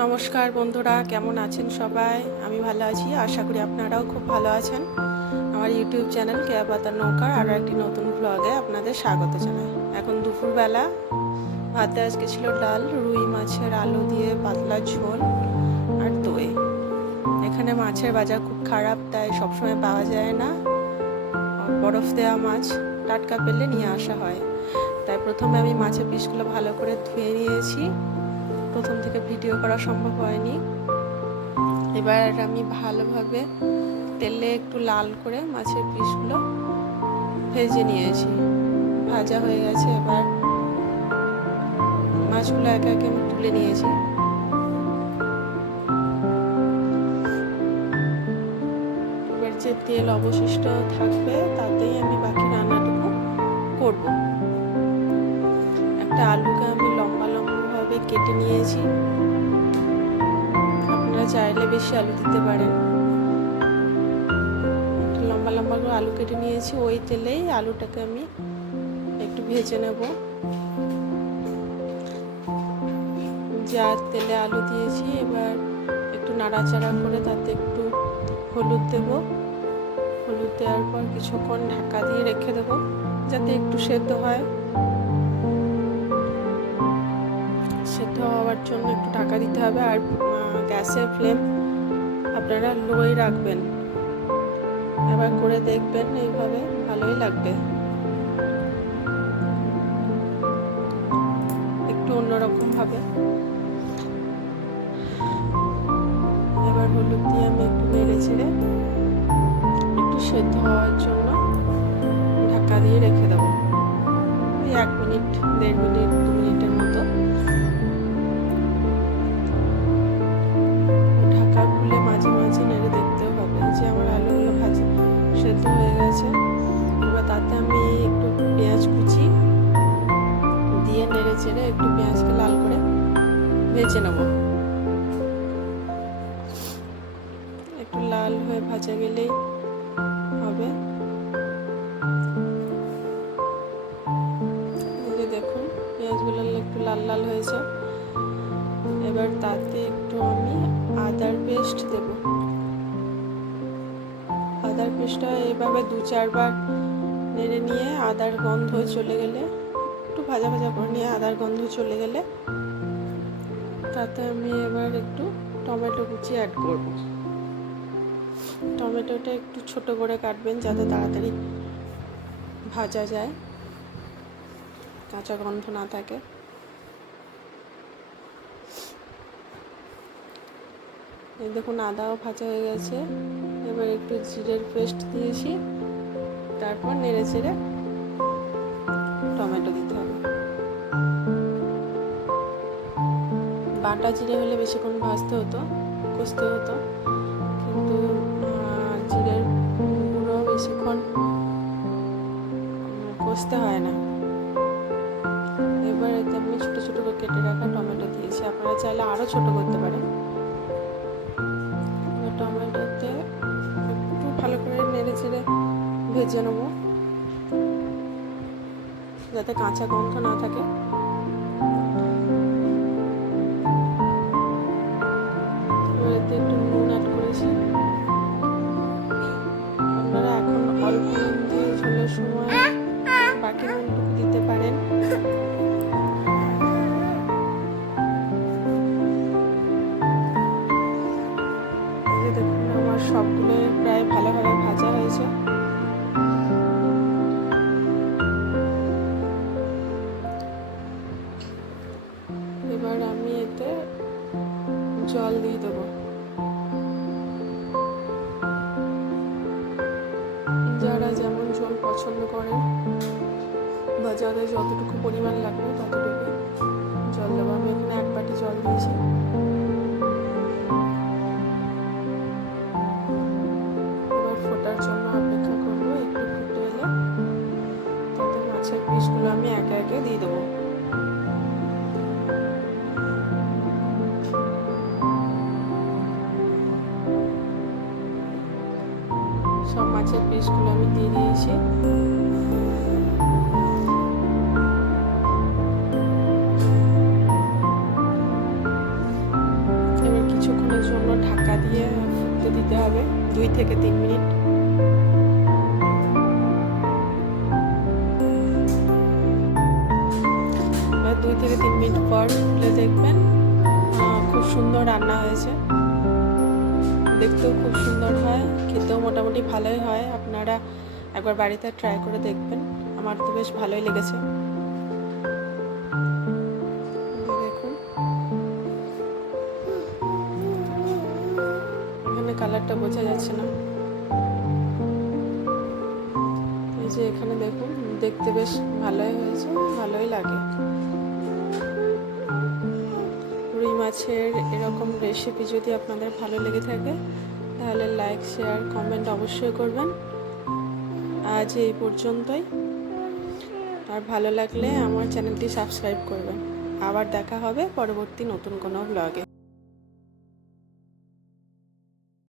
নমস্কার বন্ধুরা, কেমন আছেন সবাই? আমি ভালো আছি, আশা করি আপনারাও খুব ভালো আছেন। আমার ইউটিউব চ্যানেল কেয়া পাতার নৌকার আরও একটি নতুন ব্লগে আপনাদের স্বাগত জানাই। এখন দুপুরবেলা ভাতে আজকে ছিল ডাল, রুই মাছের আলু দিয়ে পাতলা ঝোল আর দই। এখানে মাছের বাজার খুব খারাপ, তাই সবসময় পাওয়া যায় না। বরফ দেওয়া মাছ টাটকা পেলে নিয়ে আসা হয়। তাই প্রথমে আমি মাছের পিসগুলো ভালো করে ধুয়ে নিয়েছি। প্রথম থেকে ভিডিও করা সম্ভব হয়নি। এবার আমি ভালোভাবে তেলে একটু লাল করে মাছের পিসগুলো ভেজে নিয়েছি। ভাজা হয়ে গেছে, এবার মাছগুলো একে একে আমি তুলে নিয়েছি। এবার যে তেল অবশিষ্ট থাকবে তাতেই আমি বাকি রান্নাটুকু করব। একটা আলুকে আমি লম্বা লম্বাভাবে কেটে নিয়েছি। আপনারা চাইলে বেশি আলু দিতে পারেন। লম্বা লম্বা করে আলু কেটে নিয়েছি। ওই তেলেই আলুটাকে আমি একটু ভেজে নেব। যার তেলে আলু দিয়েছি, এবার একটু নাড়াচাড়া করে তাতে একটু হলুদ দেব। হলুদ দেওয়ার পর কিছুক্ষণ ঢাকা দিয়ে রেখে দেব যাতে একটু সেদ্ধ হয়। সেদ্ধ হওয়ার জন্য একটু ঢাকা দিতে হবে। আর গ্যাসের ফ্লেম আপনারা লোই রাখবেন। এবার করে দেখবেন, এইভাবে ভালোই লাগবে। একটু অন্যরকম ভাবে। এবার হলুদ দিয়ে আমি একটু নেড়ে ছেড়ে একটু সেদ্ধ হওয়ার জন্য ঢাকা দিয়ে রেখে দেবো। ওই 1 মিনিট, 1.5 মিনিট, 2 মিনিটের মতো। ঢাকা খুলে মাঝে মাঝে নেড়ে দেখতেও হবে যে আমার আলুগুলো ভাজা সেদ্ধ হয়ে গেছে। এবার তাতে আমি একটু পেঁয়াজ কুচি দিয়ে নেড়ে চেড়ে একটু পেঁয়াজকে লাল করে ভেজে নেব। একটু লাল হয়ে ভাজা গেলেই হবে। দেখুন পেঁয়াজগুলো একটু লাল লাল হয়েছে। এবার তাতে একটু আমি আদার পেস্ট দেব। আদার পেস্টটা এইভাবে 2-4 বার নেড়ে নিয়ে আদার গন্ধ চলে গেলে, একটু ভাজা ভাজা করে নিয়ে আদার গন্ধ চলে গেলে তাতে আমি এবার একটু টমেটো কুচি অ্যাড করব। টমেটোটা একটু ছোট করে কাটবেন যাতে তাড়াতাড়ি ভাজা যায়, কাঁচা গন্ধ না থাকে। এই দেখুন আদাও ভাজা হয়ে গেছে। এবার একটু জিরের পেস্ট দিয়েছি, তারপর নেড়ে চেড়ে টমেটো দিতে হবে। বাটা জিরে হলে বেশিক্ষণ ভাজতে হতো, কষতে হতো, কিন্তু জিরের গুঁড়ো বেশিক্ষণ কষতে হয় না। এবার এতে আমি ছোটো ছোটো করে কেটে রাখা টমেটো দিয়েছি। আপনারা চাইলে আরও ছোটো করতে পারেন। টমেটোতে একটু ভালো করে নেড়ে চেড়ে ভেজে নেব যাতে কাঁচা গন্ধ না থাকে। এবার এতে একটু নুন অ্যাড করেছি। আপনারা এখন অল্প নুন দিয়ে ঝোলের সময় বাকি নুনটুকু দিতে পারেন। দেখুন আমার সবগুলো প্রায় ভালোভাবে ভাজা হয়েছে। এবার আমি এতে জল দিয়ে দেবো। যারা যেমন ঝোল পছন্দ করেন বা যাদের যতটুকু পরিমাণ লাগবে ততটুকু জল দেবো। আমি এখানে 1 বাটি জল দিয়েছি। এবার ফোটার জন্য অপেক্ষা করবো। একটু ফুটে এলে তাতে মাছের পিসগুলো আমি একে একে দিয়ে দেবো। সব মাছের পিসগুলো আমি দিয়ে দিয়েছি। কিছুক্ষণের জন্য ঢাকা দিয়ে ফুটতে দিতে হবে 2 থেকে 3 মিনিট। এবার 2 থেকে 3 মিনিট পর খুলে দেখবেন খুব সুন্দর রান্না হয়েছে। দেখতেও খুব সুন্দর হয়, খেতেও মোটামুটি ভালোই হয়। আপনারা একবার বাড়িতে ট্রাই করে দেখবেন, আমার তো বেশ ভালোই লেগেছে। দেখুন এখানে কালারটা বোঝা যাচ্ছে না, এই যে এখানে দেখুন, দেখতে বেশ ভালোই হয়েছে, ভালোই লাগে। রুই মাছের এরকম রেসিপি যদি আপনাদের ভালো লেগে থাকে তাহলে লাইক, শেয়ার, কমেন্ট অবশ্যই করবেন। আজ এই পর্যন্তই, আর ভালো লাগলে আমার চ্যানেলটি সাবস্ক্রাইব করবেন। আবার দেখা হবে পরবর্তী নতুন কোনো ব্লগে।